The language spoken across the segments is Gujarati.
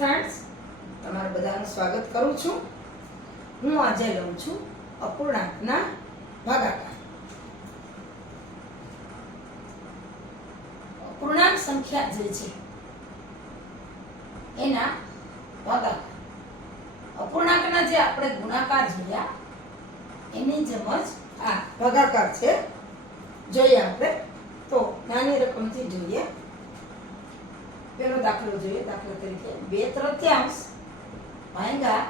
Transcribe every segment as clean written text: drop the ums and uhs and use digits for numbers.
ફ્રેન્ડ્સ, તમારા બધાનું સ્વાગત કરું છું. હું આજે લઉં છું અપૂર્ણાંકના ભાગાકાર. અપૂર્ણાંક સંખ્યા જે છે એના ભાગાકાર. અપૂર્ણાંકના જે આપણે ગુણાકાર જોયા એની જેમ જ આ ભાગાકાર છે. જોઈએ આપણે તો નાની રકમથી જોઈએ. પેલો દાખલો જોઈએ. દાખલા તરીકે 2/3 ભાગ્યા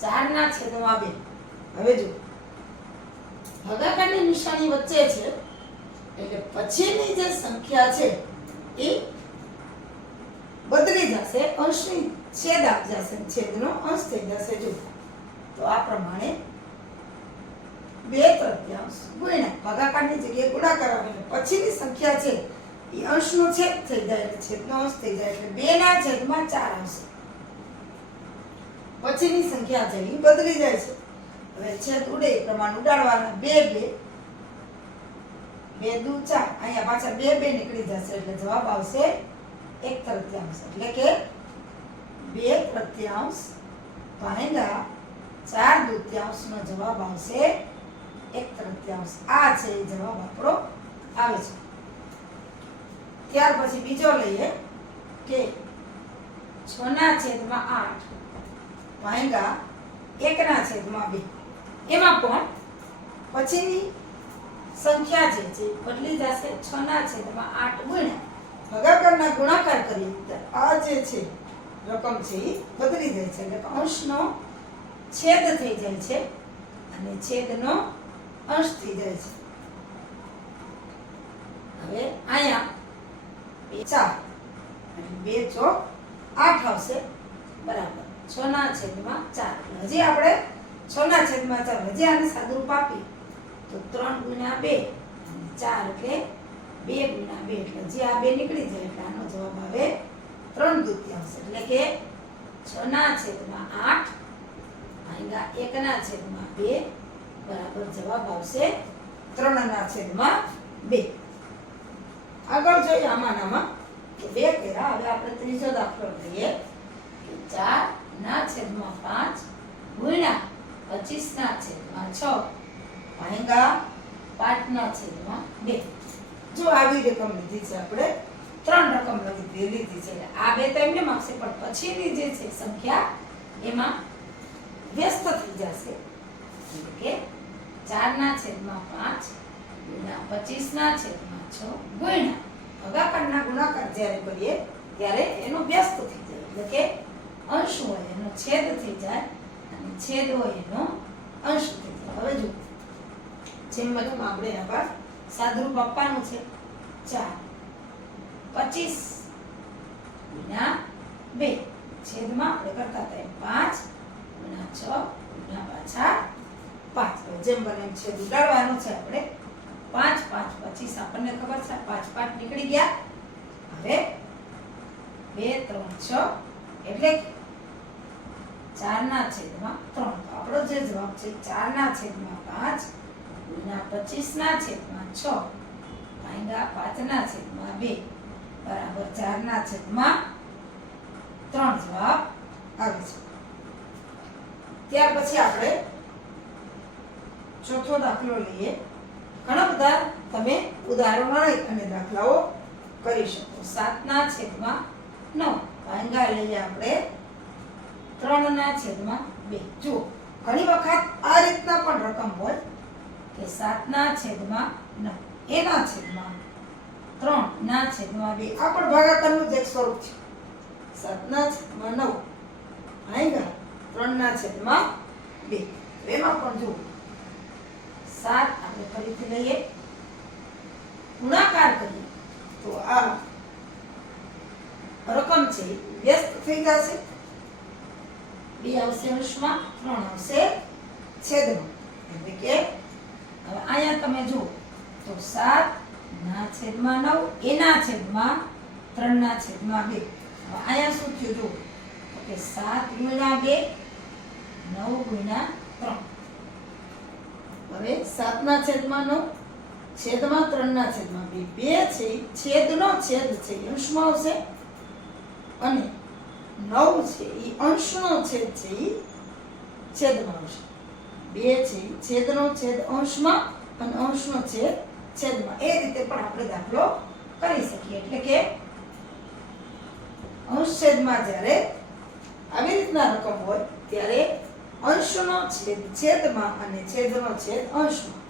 4/2. હવે જો ભાગાકારની નિશાની વચ્ચે છે એટલે પછીની જે સંખ્યા છે એ બદલી જશે, અંશની છેદ આવી જશે, છેદનો અંશ થઈ જશે. જો તો આ પ્રમાણે 2/3 ગુણ્યા ભાગાકારની જગ્યાએ ગુણાકાર આવે એટલે પછીની સંખ્યા છે એ અંશનો છેદ થઈ જાય એટલે છેદનો અંશ થઈ જાય એટલે 2/4 આવશે. પછીની સંખ્યા છે એ બદલી જાય છે. હવે છેદ ઉડે એ પ્રમાણે ઉડાડવાના. 2 2 2 4. અહીંયા પાછા 2 2 નીકળી જશે એટલે જવાબ આવશે 1/3. એટલે કે 2/3 ભાગ્યા 4/2 નો જવાબ આવશે 1/3. આ છે એ જવાબ આપણો આવે છે. ત્યાર પછી બીજો લઈએ કે 6/8 ભાગ્યા 1/2. એમાં પણ પછીની સંખ્યા જે છે બદલી જશે. 6/8 ગુણ્યા ભાગાકારના ગુણાકાર કરીએ તો આ જે છે રકમ છે એ બદલી જાય છે એટલે અંશનો છેદ થઈ જાય છે અને છેદનો અંશ થઈ જાય છે. હવે અહીંયા 4 2 ચોક 8 આવશે બરાબર 6/4. હજી આપણે 6/4 હજી આને સાદુરૂપ આપી તો 3 × 2 4 એટલે 2 × 2 એટલે જે આ 2 નીકળી જાય એટલે આનો જવાબ આવે 3/2. એટલે કે 6/8 ભાગ્યા 1/2 બરાબર જવાબ આવશે 3/2. આગળ જોઈએ આમાં તો 2 કર્યા. હવે આપણે ત્રીજો દાખલો લઈએ કે 4/5 ગુણ્યા 25/6 ભાગ્યા 5/2. જો આવી રકમ લીધી છે આપણે, 3 રકમ લીધી છે એટલે આ 2 તો એમને આવશે પણ પછીની જે છે સંખ્યા એમાં વ્યસ્ત થઈ જશે. એટલે કે 4/5 ગુણ્યા 25/6 ગુણ્યા ભાગાકારના ગુણાકાર જ્યારે કરીએ ત્યારે એનો વ્યસ્ત થઈ જાય એટલે કે અંશ હોય એનો છેદ થઈ જાય અને છેદ હોય એનો અંશ થઈ જાય. હવે જો જેમ બને આપણે આમાં સાદુરૂપ આપવાનું છે. 4 25 × 2 છેદમાં આપણે કરતા હતા 5 × 6 × પાછા 5. જેમ બને એમ છેદ ઉડાડવાનો છે આપણે. 5 5 25 આપણને ખબર છે 5 5 નીકળી ગયા. હવે 2 3 6 એટલે 4/3. તો આપણો જે જવાબ છે 4/5 ગુણ્યા 25/6 ભાગ્યા 5/2 બરાબર 4/3 જવાબ આવે છે. ત્યાર પછી આપણે ચોથો દાખલો લઈએ. ઘણા બધા તમે ઉદાહરણો લઈ અને દાખલાઓ કરી શકો. 7/9 ભાગ્યા લઈએ આપણે 3/2. જુઓ ઘણી વખત આ રીતના પણ રકમ હોય કે 7/9 એના છેદમાં 3/2. આ પણ ભાગાકારનું જ એક સ્વરૂપ છે. 7/9 ભાગ્યા 3/2. એમાં પણ જુઓ 7 આપણે ફરીથી લઈએ ગુણાકાર કરીએ તો આ રકમ છે વ્યસ્ત થઈ જશે. 2 આવશે અંશમાં, 3 આવશે છેદમાં. એટલે કે હવે અહીંયા તમે જુઓ તો 7/9 એના છેદમાં 3/2. હવે અહીંયા શું થયું જુઓ તો કે 7 × 2 9 × 3. હવે 7/9 છેદમાં 3/2. 2 છે છેદનો છેદ છે અંશમાં આવશે અને 9 છે એ અંશનો છેદ છે એ છેદમાં આવશે. 2 છે એ છેદનો છેદ અંશમાં અને અંશનો છેદ છેદમાં. એ રીતે પણ આપણે દાખલો કરી શકીએ. એટલે કે અંશ છેદમાં જ્યારે આવી રીતના રકમ હોય ત્યારે અંશનો છેદ છેદમાં અને છેદનો છેદ અંશમાં.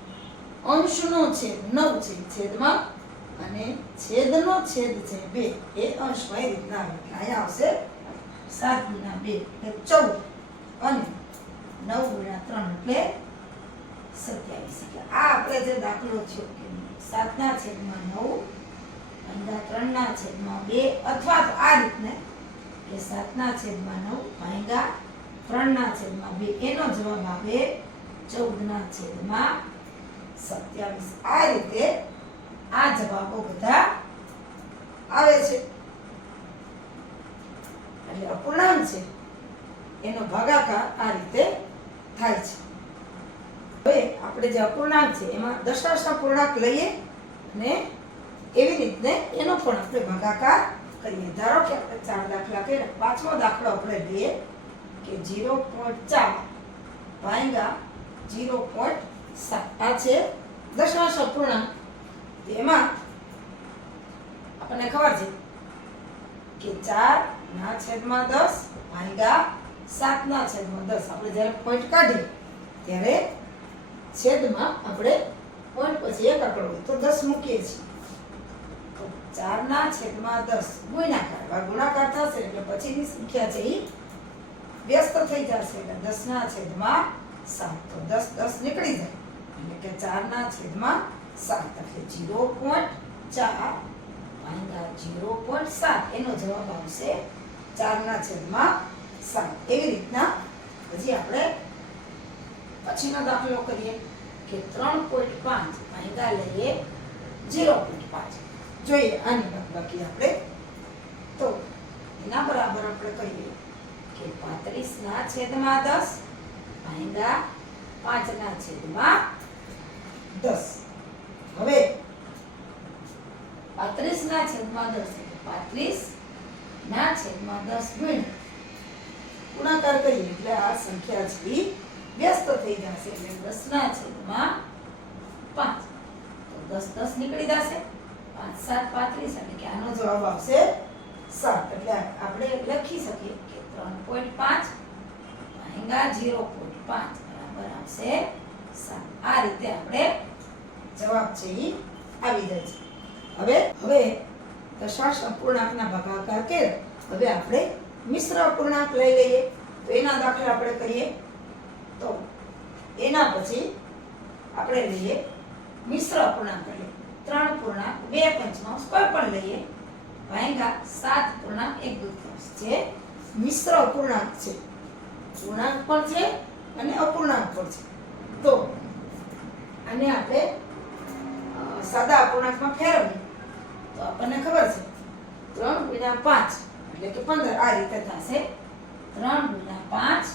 અંશનો છેદ 9 છે છેદમાં અને છેદનો છેદ છે 2 એ અંશમાં. એ રીતના આવે. અહીંયા આવશે 7 ગુણ્યા 2 એટલે 14 અને 9 ગુણ્યા 3 એટલે 27. એટલે આ આપણે જે દાખલો છે કે 7 ના છેદમાં 9 ભાગ્યા 3 ના છેદમાં 2 અથવા તો આ રીતને કે 7 ના છેદમાં 9 ભાગ્યા 3 ના છેદમાં 2 એનો જવાબ આવે 14 ના છેદમાં 27. આ રીતે આ જવાબો બધા આવે છે. એટલે અપૂર્ણાંક છે એનો ભાગાકાર આ રીતે થાય છે. હવે આપણે જે અપૂર્ણાંક છે એમાં દશાંશ અપૂર્ણાંક લઈએ અને એવી રીતે એનો પણ આપણે ભાગાકાર કરીએ. ધારો કે આપણે 4 દાખલા કર્યા. પાંચમો દાખલો આપણે લઈએ કે 0.4 ભાગ્યા 0.7. આ છે દશાંશ અપૂર્ણાંક. એમાં આપણને ખબર છે કે 4 ના છેદમાં 10 ભાગ્યા 7 ના છેદમાં 10. આપણે જ્યારે પોઈન્ટ કાઢીએ ત્યારે છેદમાં આપણે પોઈન્ટ પછી એક આંકડો હોય તો 10 મૂકીએ છીએ. તો 4 ના છેદમાં 10 ગુણાકાર. આ ગુણાકાર થશે એટલે પછીની સંખ્યા છે એ વ્યસ્ત થઈ જશે. એટલે 10 ના છેદમાં 7. તો 10 10 નીકળી જાય એટલે કે 4 ના છેદમાં 7 એટલે 0.4 ભાગ્યા 0.7 એનો જવાબ આવશે 4 ના છેદમાં 7. એવી રીતના પછી આપણે પછીનો દાખલો કરીએ કે 3.5 ભાગ્યા લઈએ 0.5. જોઈએ આની બાકી આપણે તો એના બરાબર આપણે કહીએ કે 35 ના છેદમાં 10 ભાગ્યા 5 ના છેદમાં 10. હવે 35 ના છેદમાં 10 એટલે 35 ના છેદમાં 10 ગુણાકાર કરીએ એટલે આ સંખ્યા છે વ્યસ્ત થઈ જશે. એટલે 10 ના છેદમાં 5. તો 10 10 નીકળી જશે. 5 7 35 એટલે કે આનો જવાબ આવશે 7. એટલે આપણે લખી શકીએ કે 3.5 ભાગ્યા 0.5 બરાબર આવશે 7. આ રીતે આપણે જવાબ છે એ આવી જાય છે. હવે દશાંશ અપૂર્ણાંકના ભાગાકાર કર્યા. હવે આપણે મિશ્ર અપૂર્ણાંક લઈ લઈએ. તો એના દાખલા આપણે કરીએ. તો એના પછી આપણે લઈએ મિશ્ર અપૂર્ણાંક. એટલે 3 પૂર્ણાંક 2 પંચમાંશ કોઈ પણ લઈએ ભાગ્યા 7 પૂર્ણાંક 1 દૂતીયાંશ. જે મિશ્ર અપૂર્ણાંક છે. પૂર્ણાંક પણ છે અને અપૂર્ણાંક પણ છે. તો આને આપણે સાદા અપૂર્ણાંકમાં ફેરવીએ તો આપણને ખબર છે 3 ગુણ્યા 5 એટલે કે 15. આ રીતે થશે 3 ગુણ્યા 5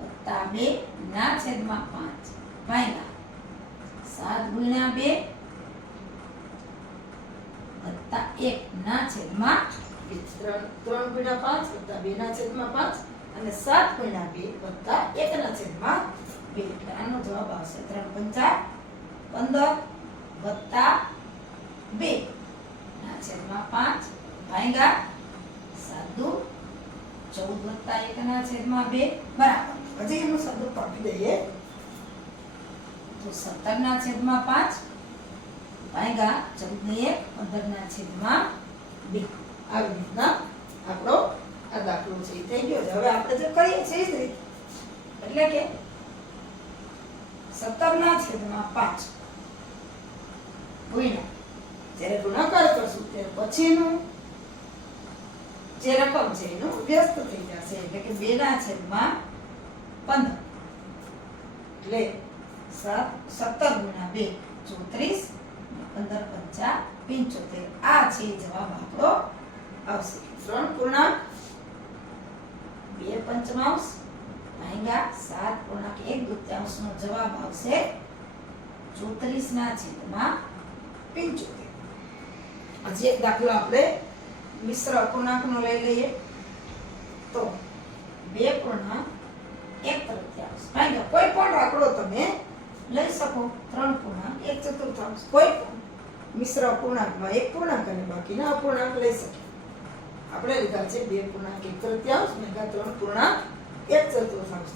વત્તા 2 ના છેદમાં 5 ભાગ્યા 7 ગુણ્યા 2 વત્તા 1 ના છેદમાં 2. 3 ગુણ્યા 5 વત્તા 2 ના છેદમાં 5 અને 7 ગુણ્યા 2 વત્તા 1 ના છેદમાં 2. એટલે આનો જવાબ આવશે 3 પંચા 15 વત્તા 2 ના છેદમાં 5 ભાગ્યા 7 દુ 14 વત્તા 1 ના છેદમાં 2 બરાબર. હજી એનું સ્વરૂપ આપી દઈએ તો 17 ના છેદમાં 5 ભાગ્યા 14 ને 1 15 ના છેદમાં 2. આવી રીતના આપણો આ દાખલો છે એ થઈ ગયો છે. હવે આપણે જે કરીએ છીએ એ જ રીતે એટલે કે 17 ના છેદમાં 5 ગુણ્યા જ્યારે ગુણાકાર કરશું ત્યારે પછીનું જે રકમ છે એનું વ્યસ્ત થઈ જશે. એટલે કે 2 ના છેદમાં 15 એટલે 17 ગુણ્યા 2 34 15 પંચા 75. આ છે જવાબ આપણો આવશે. 3 પૂર્ણાંક 2 પંચમાંશ ભાગ્યા 7 પૂર્ણાંક 1 દૂતીયાંશ નો જવાબ આવશે 34 ના છેદમાં 75. હજી એક દાખલો આપણે મિશ્ર અપૂર્ણાંકનો લઈ લઈએ. તો 2.1/3 ભાગ્યા કોઈ પણ આંકડો તમે લઈ શકો. 3.1/4 કોઈ પણ મિશ્ર અપૂર્ણાંકમાં એક પૂર્ણાંક અને બાકીના અપૂર્ણાંક લઈ શકીએ. આપણે લીધા છે 2.1/3 મેગા 3.1/4.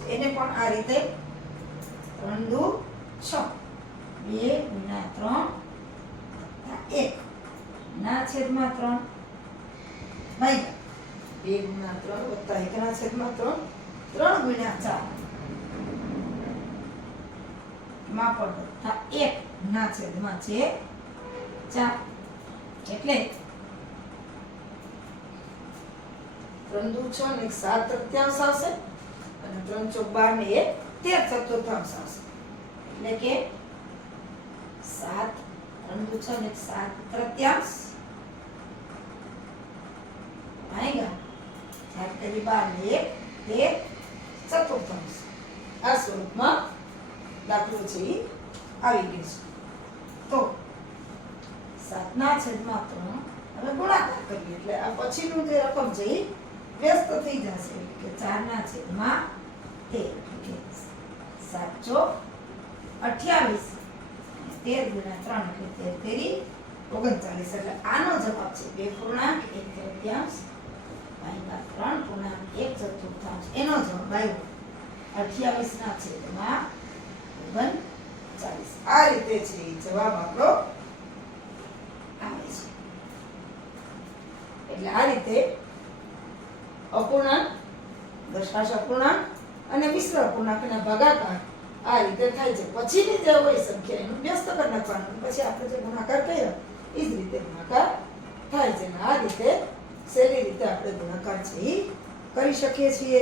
એને પણ આ રીતે 3 દુ 6 2 ગુણ્યા 3 1 ના છેદમાં 3 ભાગ્યા 2 ગુણ્યા 3 વત્તા 1 ના છેદમાં 3 3 ગુણ્યા 4 માં પણ વત્તા 1 ના છેદમાં છે 4 એટલે 3 દુ 6 ને 7/3 આવશે અને 3 ચોક 12 ને 1 13/4 આવશે. એટલે કે 7 3 દુ 6 ને 7/3 ભાગ્યા 4 તેરી 12 ને 1 13/4. આ સ્વરૂપમાં દાખલો છે ઈ આવી ગયો છે. તો 7 ના છેદમાં 3 હવે ગુણાકાર કરીએ એટલે આ પછીનું જે રકમ છે ઈ વ્યસ્ત થઈ જશે. કે 4 ના છેદમાં 13 એટલે 7 ચોક 28 13 ગુણ્યા 3 એટલે 13 તેરી 39. એટલે આનો જવાબ છે 2.1/3 ભાગ્યા 3.1/4. એનો જવાબ આવ્યો 28 ના છેદમાં 39. આ રીતે છે એ જવાબ આપણો આવે છે. એટલે આ રીતે અપૂર્ણાંક, દશાંશ અપૂર્ણાંક અને મિશ્ર અપૂર્ણાંકના ભાગાકાર આ રીતે થાય છે. પછીની જે હોય સંખ્યા એનું વ્યસ્ત કરી નાખવાનું. પછી આપણે જે ગુણાકાર કર્યો એ જ રીતે ગુણાકાર થાય છે. આ રીતે સહેલી રીતે આપણે ગુણાકાર છે એ કરી શકીએ છીએ.